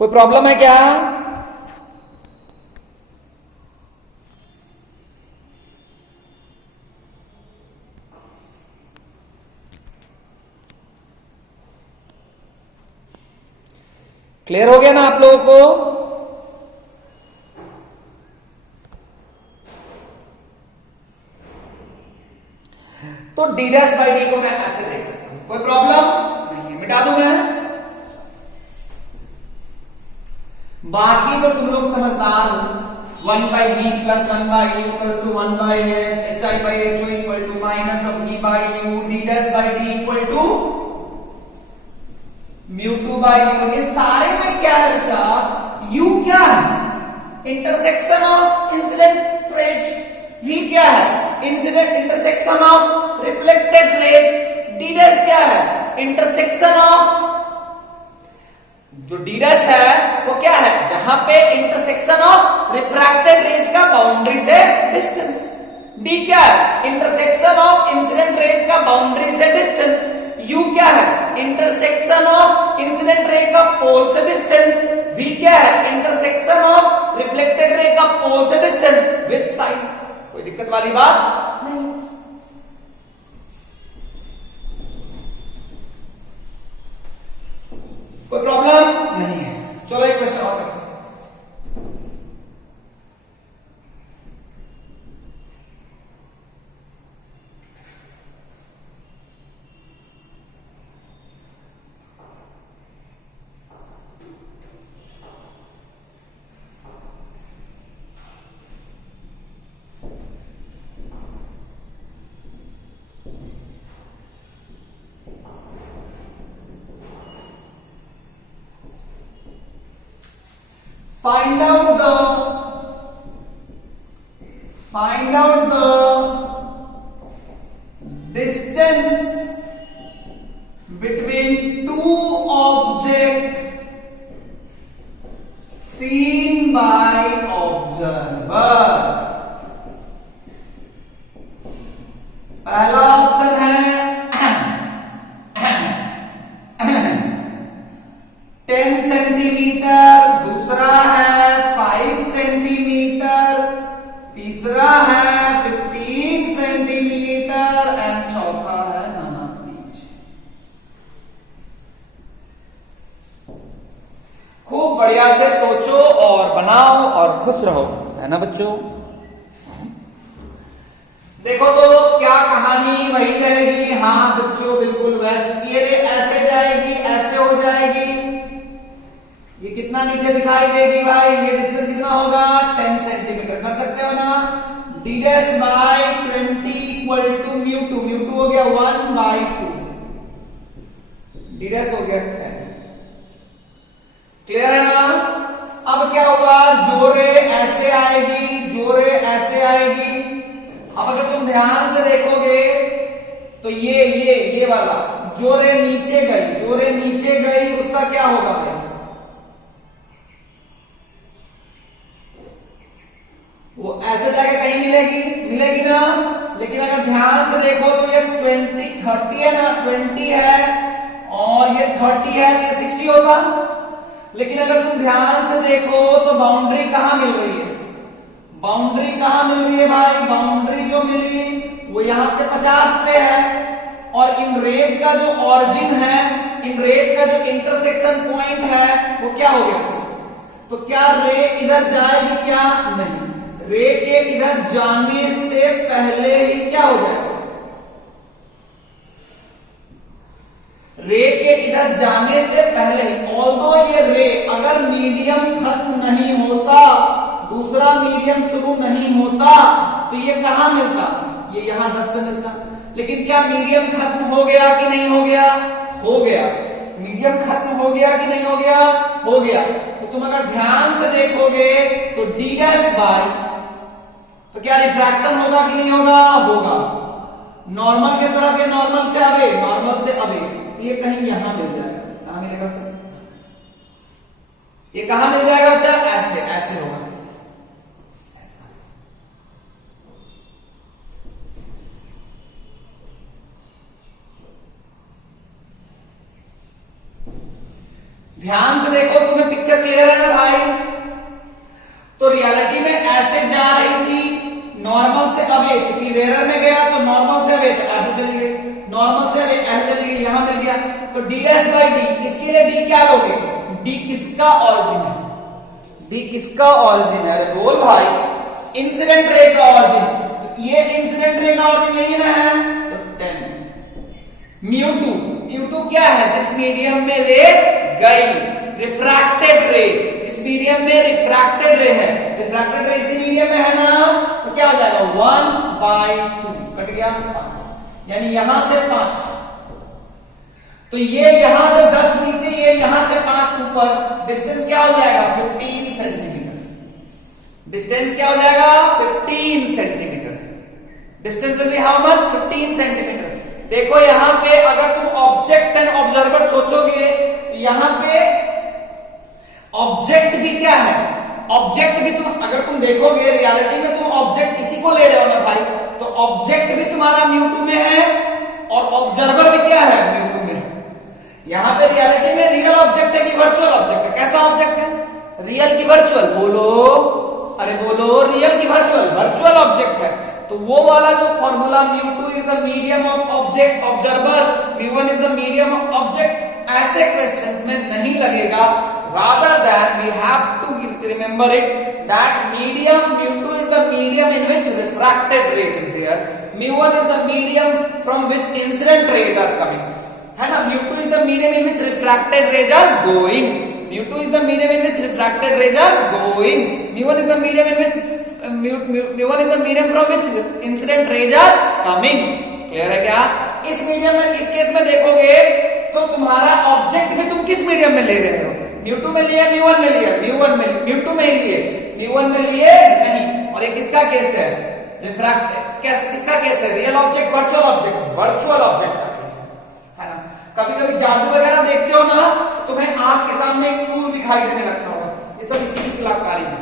कोई प्रॉब्लम है क्या? क्लियर हो गया ना आप लोगों को? तो डी डैश बाई डी को मैं ऐसे देख सकता हूं, कोई प्रॉब्लम नहीं है, मिटा दूं मैं। बाकी तो तुम लोग समझदार हो। 1/v plus 1/u plus two 1/f hi/ho equal to minus of v by u, D dash by D equal to µ2 by u। ये सारे में क्या है बच्चा? u क्या है? Intersection of incident raise. v क्या है? Incident intersection of reflected raise. d dash क्या है? इंटरसेक्शन ऑफ, जो d डैश है वो क्या है? जहां पे इंटरसेक्शन ऑफ रिफ्रैक्टेड रेज का बाउंड्री से डिस्टेंस। d क्या है? इंटरसेक्शन ऑफ इंसिडेंट रेज का बाउंड्री से डिस्टेंस। u क्या है? इंटरसेक्शन ऑफ इंसिडेंट रे का पोल से डिस्टेंस। v क्या है? इंटरसेक्शन ऑफ रिफ्लेक्टेड रे का पोल से डिस्टेंस विद साइन। कोई दिक्कत वाली बात नहीं। कोई प्रॉब्लम नहीं है। चलो एक क्वेश्चन और करते हैं। find out the distance between two objects seen by observer। पहला ऑप्शन है 10 सेंटीमीटर, दूसरा है 5 सेंटीमीटर, तीसरा है 15 सेंटीमीटर एंड चौथा है none of these। खूब बढ़िया से सोचो और बनाओ और खुश रहो, है ना बच्चों। देखो तो क्या कहानी वही रहेगी। हाँ बच्चों बिल्कुल वैसे, ये ऐसे जाएगी, ऐसे हो जाएगी, ये कितना नीचे दिखाई देगी भाई, ये डिस्टेंस कितना होगा 10 सेंटीमीटर, कर सकते हो ना। d dash by 20 equal to mu two, mu two हो गया 1/2, d डैश हो गया 10। क्लियर है ना। अब क्या होगा, जोरे ऐसे आएगी, जोरे ऐसे आएगी। अब अगर तुम ध्यान से देखोगे तो ये वाला जोरे नीचे गई, जोरे नीचे गई, उसका क्या होगा भाई, वो ऐसे जाके कहीं मिलेगी ना। लेकिन अगर ध्यान से देखो तो ये 30 है ना, 20 है और ये 30 है, ये 60 होगा। लेकिन अगर तुम ध्यान से देखो तो बाउंड्री कहां मिल रही है, बाउंड्री कहां मिल रही है भाई, बाउंड्री जो मिली वो यहां पे 50 पे है, और इन रेज का जो ऑरिजिन है, इन रेज का जो इंटरसेक्शन पॉइंट है वो क्या हो गया। तो क्या रे इधर जाएगी, क्या नहीं, रे के इधर जाने से पहले ही क्या हो जाएगा, रे के इधर जाने से पहले ही, ऑल्दो ये रे अगर मीडियम खत्म नहीं होता, दूसरा मीडियम शुरू नहीं होता, तो ये कहां मिलता, ये यहां 10 पे मिलता। लेकिन क्या मीडियम खत्म हो गया कि नहीं हो गया, हो गया। मीडियम खत्म हो गया कि नहीं हो गया, हो गया। तो तुम अगर ध्यान से देखोगे तो d डैश बाय, तो क्या रिफ्रैक्शन होगा कि नहीं होगा, होगा। नॉर्मल की तरफ ये नॉर्मल से अवे, नॉर्मल से अवे, ये कहीं यहां मिल जाएगा। कहां मिलेगा बच्चा, ये कहां मिल जाएगा बच्चा, ऐसे ऐसे होगा, ऐसा। ध्यान से देखो, तुम्हें पिक्चर क्लियर है ना भाई। तो रियलिटी में ऐसे जा रही थी, नॉर्मल से अवे, चूंकि रेयर में गया तो नॉर्मल से अवे, तो ऐसे चली गई, नॉर्मल से अवे ऐसे चली गई, यहां मिल गया। तो d डैश बाय d, इसके लिए d क्या लोगे, d किसका ऑरिजिन है, d किसका ऑरिजिन है, अरे बोल भाई, इंसिडेंट रे का ऑरिजिन। तो ये इंसिडेंट रे का ऑरिजिन यही ना है, तो 10 म्यू2, म्यू2 क्या है, जिस मीडियम में रे गई, रिफ्रैक्टेड रे, इस मीडियम में रिफ्रैक्टेड रे है, रिफ्रैक्टेड रे इसी मीडियम में है ना, तो क्या हो जाएगा 1/2, कट गया 5, यानी यहां से 5, तो ये यहां से 10 नीचे, ये यहां से 5 ऊपर, डिस्टेंस क्या हो जाएगा 15 सेंटीमीटर, डिस्टेंस क्या हो जाएगा 15 centimetre, distance will be how much 15 centimetre. देखो यहां पे अगर तुम ऑब्जेक्ट एंड ऑब्जर्वर सोचोगे, यहां पे ऑब्जेक्ट भी क्या है, ऑब्जेक्ट भी तुम अगर तुम देखोगे रियलिटी में, तुम ऑब्जेक्ट इसी को ले रहे हो ना भाई, तो ऑब्जेक्ट भी तुम्हारा म्यू2 में है और ऑब्जर्वर भी क्या है म्यू2 में है। यहां पे रियलिटी में रियल ऑब्जेक्ट है कि वर्चुअल ऑब्जेक्ट है, कैसा ऑब्जेक्ट है, रियल की वर्चुअल, बोलो अरे बोलो, रियल की वर्चुअल, वर्चुअल ऑब्जेक्ट है। तो वो वाला जो formula mu two is the medium of object observer, mu one is the medium of object, ऐसे क्वेश्चंस में नहीं लगेगा। rather than we have to remember it that medium mu2 is the medium in which refracted rays is there, mu1 is the medium from which incident rays are coming, है ना। mu2 is the medium in which refracted rays are going, mu2 is the medium in which refracted rays are going, mu1 is the medium in which mu1 is the medium from which incident rays are coming। Clear है क्या। इस medium में, इस case में देखोगे तो तुम्हारा object भी तुम किस मीडियम में ले रहे हो, म्यू2 में लिए, म्यू1 में लिए, म्यू2 में ही लिए, म्यू1 में लिए नहीं। और ये किसका केस है? रिफ्रैक्ट किसका केस है? Real object, virtual object, virtual object का केस है ना। कभी कभी जादू वगैरह देखते हो ना, तुम्हें आंख के सामने एक फूल दिखाई देने लगता होगा, ये सब इसी की खिलाफकारी है।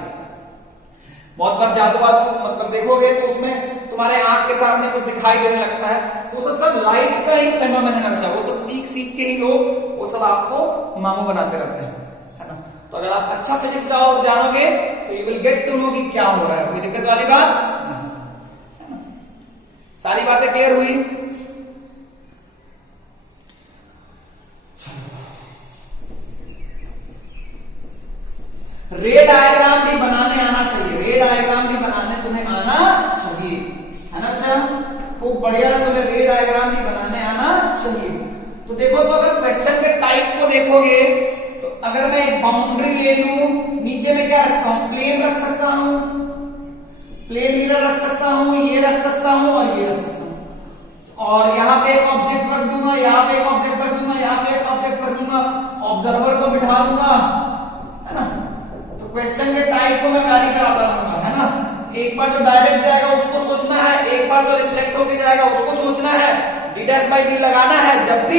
बहुत बार जादू वादू मतलब देखोगे तो उसमें तुम्हारे आंख के सामने कुछ दिखाई देने लगता है, तो वो सब लाइट का ही फेनोमेनन है। वो सब सीख सीख के ही लोग वो सब आपको मामू बनाते रहते हैं, है ना। तो अगर आप अच्छा फिजिक्स जानोगे तो you will get to know कि क्या हो रहा है। कोई दिक्कत वाली बात नहीं, सारी बातें क्लियर हुई। रे डायग्राम भी बनाने आना चाहिए, रे डायग्राम भी बनाने तुम्हें आना चाहिए, है ना। अच्छा, खूब बढ़िया है, तुम्हें रे डायग्राम भी बनाने आना चाहिए। तो देखो, तो अगर क्वेश्चन के टाइप को देखोगे तो अगर मैं एक बाउंड्री ले लूं, नीचे में क्या रखता हूं? प्लेन रख सकता हूं, प्लेन मिरर रख सकता हूं, ये रख सकता हूं और ये रख सकता हूं। और यहां पे एक ऑब्जेक्ट रख दूंगा, यहां पे एक ऑब्जेक्ट रख दूंगा, यहां पे एक ऑब्जेक्ट रख दूंगा, ऑब्जर्वर को बिठा दूंगा, है ना। क्वेश्चन के टाइप को मैं वैरी कराता रहूंगा, है ना। एक बार जो डायरेक्ट जाएगा उसको सोचना है, एक बार जो रिफ्लेक्ट होके जाएगा उसको सोचना है, d डैश बाई d लगाना है। जब भी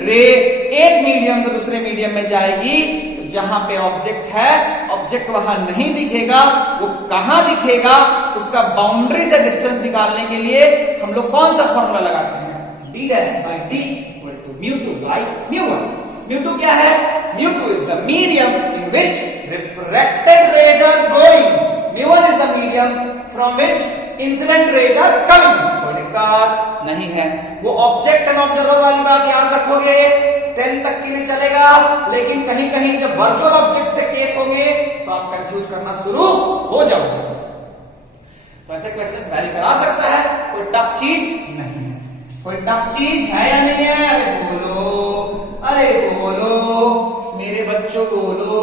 रे एक मीडियम से दूसरे मीडियम में जाएगी, तो जहां पे ऑब्जेक्ट है, ऑब्जेक्ट वहां नहीं दिखेगा। वो कहां दिखेगा? उसका बाउंड्री से डिस्टेंस निकालने के लिए हम लोग कौन सा फॉर्मूला लगाते हैं? d dash by d equal to mu two by mu one. Mu two क्या है? Mu two is the medium in which refracted rays are going, mu one is the medium from which incident rays are coming. कोई दिक्कत नहीं है। वो object and observer वाली बात याद रखोगे, 10 तक के लिए चलेगा, लेकिन कहीं कहीं जब वर्चुअल ऑब्जेक्ट से केस होंगे तो आप कंफ्यूज करना शुरू हो जाओगे। तो ऐसे क्वेश्चन वैरी करा सकता है, कोई टफ चीज नहीं है। कोई टफ चीज है या नहीं है? अरे बोलो मेरे बच्चों, बोलो।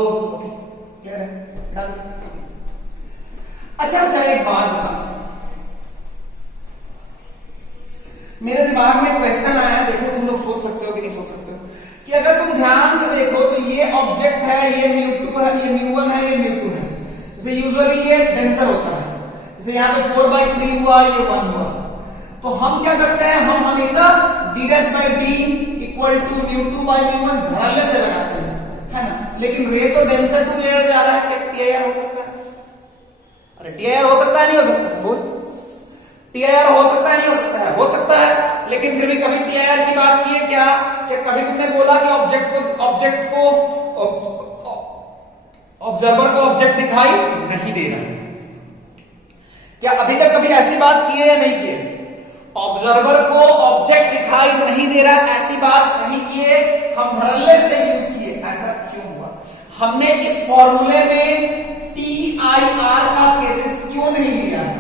क्या है? अच्छा, एक बात बता, मेरे दिमाग में क्वेश्चन आया, देखो तुम लोग सोच सकते हो कि नहीं सोच सकते हो, कि अगर तुम ध्यान से देखो तो ये ऑब्जेक्ट है, ये म्यू2 है, ये म्यू1 है, ये म्यू2 है। जैसे यूजुअली ये डेंसर होता है, जैसे यहाँ पे 4/3 हुआ, ये 1 हुआ, तो हम क्या करते हैं? हम हमेशा d dash by d equal to mu two by mu one धराले से लगाते हैं, है ना। लेकिन रे तो डेंसर टू लेयर जा रहा है, क्या टीआईआर हो सकता है? अरे टीआईआर हो सकता है, नहीं हो सकता? बोल, टीआईआर हो सकता है, नहीं हो सकता है? हो सकता है। लेकिन फिर भी कभी टीआईआर की बात की है क्या? कि कभी तुमने बोला कि ऑब्जेक्ट को ऑब्जर्वर को ऑब्जेक्ट दिखाई नहीं दे रहा है? क्या अभी तक कभी ऐसी बात की है या नहीं की है? ऑब्जर्वर को ऑब्जेक्ट दिखाई नहीं दे रहा, ऐसी बात नहीं की है, हम धरल्ले से यूज किए। ऐसा क्यों हुआ? हमने इस फॉर्मूले में टीआईआर का केसेस क्यों नहीं लिया है?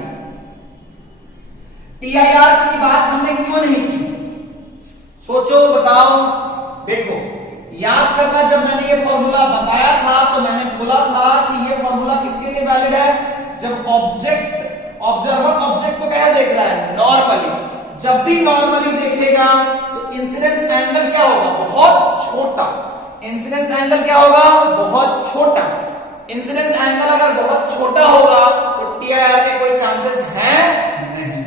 टीआईआर की बात हमने क्यों नहीं की? सोचो, बताओ। देखो, याद करना, जब मैंने ये फॉर्मूला बताया था तो मैंने बोला था कि ये फॉर्मूला किसके लिए वैलिड है? जब ऑब्जर्वर ऑब्जेक्ट को क्या देख रहा है? नॉर्मली। जब भी नॉर्मली देखेगा तो इंसिडेंस एंगल क्या होगा? बहुत छोटा। इंसिडेंस एंगल क्या होगा? बहुत छोटा। इंसिडेंस एंगल अगर बहुत छोटा होगा तो टीआईआर के कोई चांसेस हैं नहीं,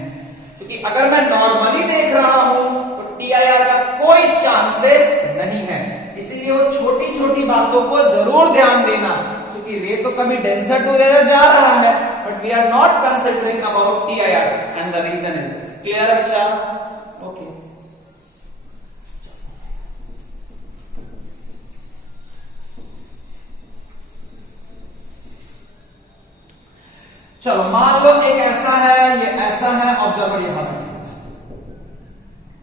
क्योंकि अगर मैं नॉर्मली देख रहा हूं तो टीआईआर का कोई चांसेस नहीं है। इसीलिए वो छोटी छोटी बातों को जरूर ध्यान देना, क्योंकि रे तो कभी डेंसर टू लेयर जा रहा है, but we are not considering about TIR and the reason is this. Clear बच्चा? ओके। चलो, मान लो एक ऐसा है, ये ऐसा है, ऑब्जर्वर यहां बैठा है,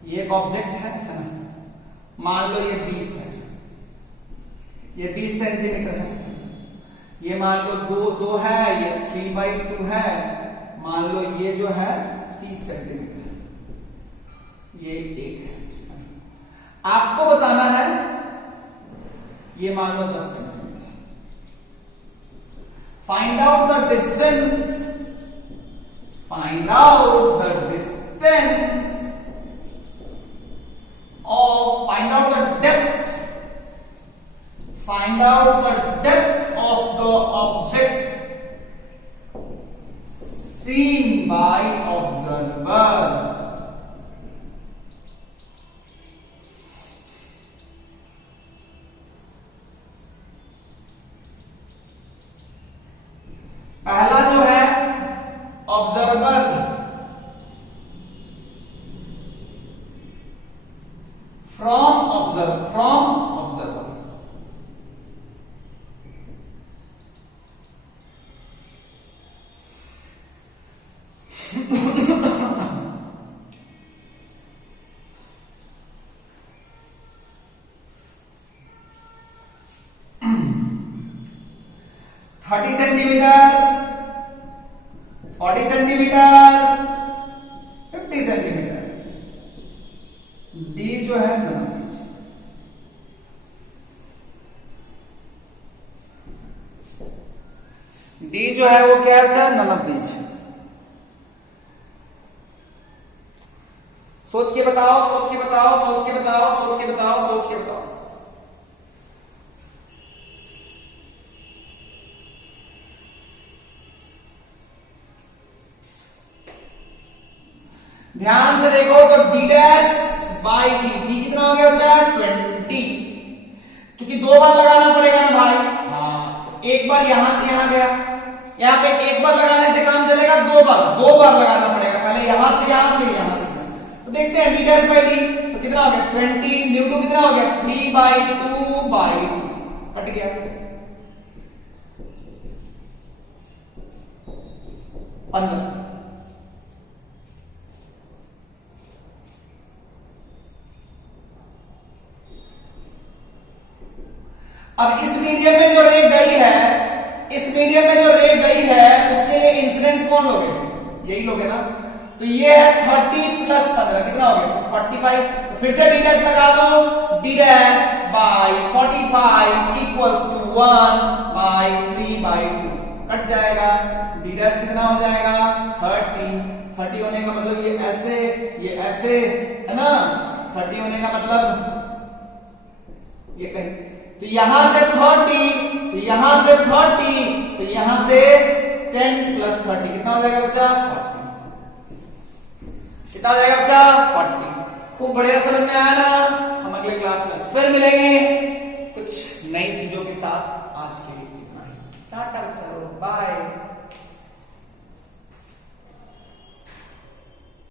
ये एक ऑब्जेक्ट है ना। मान लो ये 20 है, ये 20 सेंटीमीटर है। ये मान लो 2 है, ये 3/2 है। मान लो ये जो है 30 सेंटीमीटर, ये 1 है। आपको बताना है, ये मान लो 10 centimetre. Find out the distance. Find out the distance of. Find out find out the depth of the object seen by observer. पहला जो है observer, from observer thirty centimetre, 40 centimetre, 50 centimetre. D जो है नन ऑफ दीज। डी जो है वो क्या है? None of these. सोच के बताओ, सोच के बताओ, सोच के बताओ, सोच के बताओ, सोच के बताओ। ध्यान से देखो तो D dash by D, D कितना हो गया बच्चा? 20। क्योंकि 2 बार लगाना पड़ेगा ना भाई। हाँ, तो एक बार यहां से यहां गया, यहां पे एक बार लगाने से काम चलेगा? 2 बार लगाना पड़ेगा, पहले यहां से यहां, फिर यहां से। तो देखते हैं डी डैश बाई डी तो कितना हो गया? 20। न्यू टू कितना हो गया? 3/2/2 कट गया। 15। अब इस मीडियम में जो रे गई है, इस मीडियम में जो रे गई है उसके लिए इंसिडेंट कौन लोगे? यही लोगे ना। तो ये है 30 प्लस 15 कितना हो गया? 45। तो फिर से डी डैश लगा दो, D dash by 45 equals to 1/3/2 cut जाएगा। डी डैश कितना हो जाएगा? 30 होने का मतलब ये ऐसे है ना। 30 होने का मतलब ये कहीं, तो यहां से 30, तो यहां से 30, तो यहां से 10 प्लस 30 कितना हो जाएगा बच्चा? 40। कितना हो जाएगा बच्चा? 40। खूब बढ़िया समझ में आया ना। हम अगले क्लास में फिर मिलेंगे कुछ नई चीजों के साथ। आज के लिए इतना ही। टाटा बच्चा, बाय।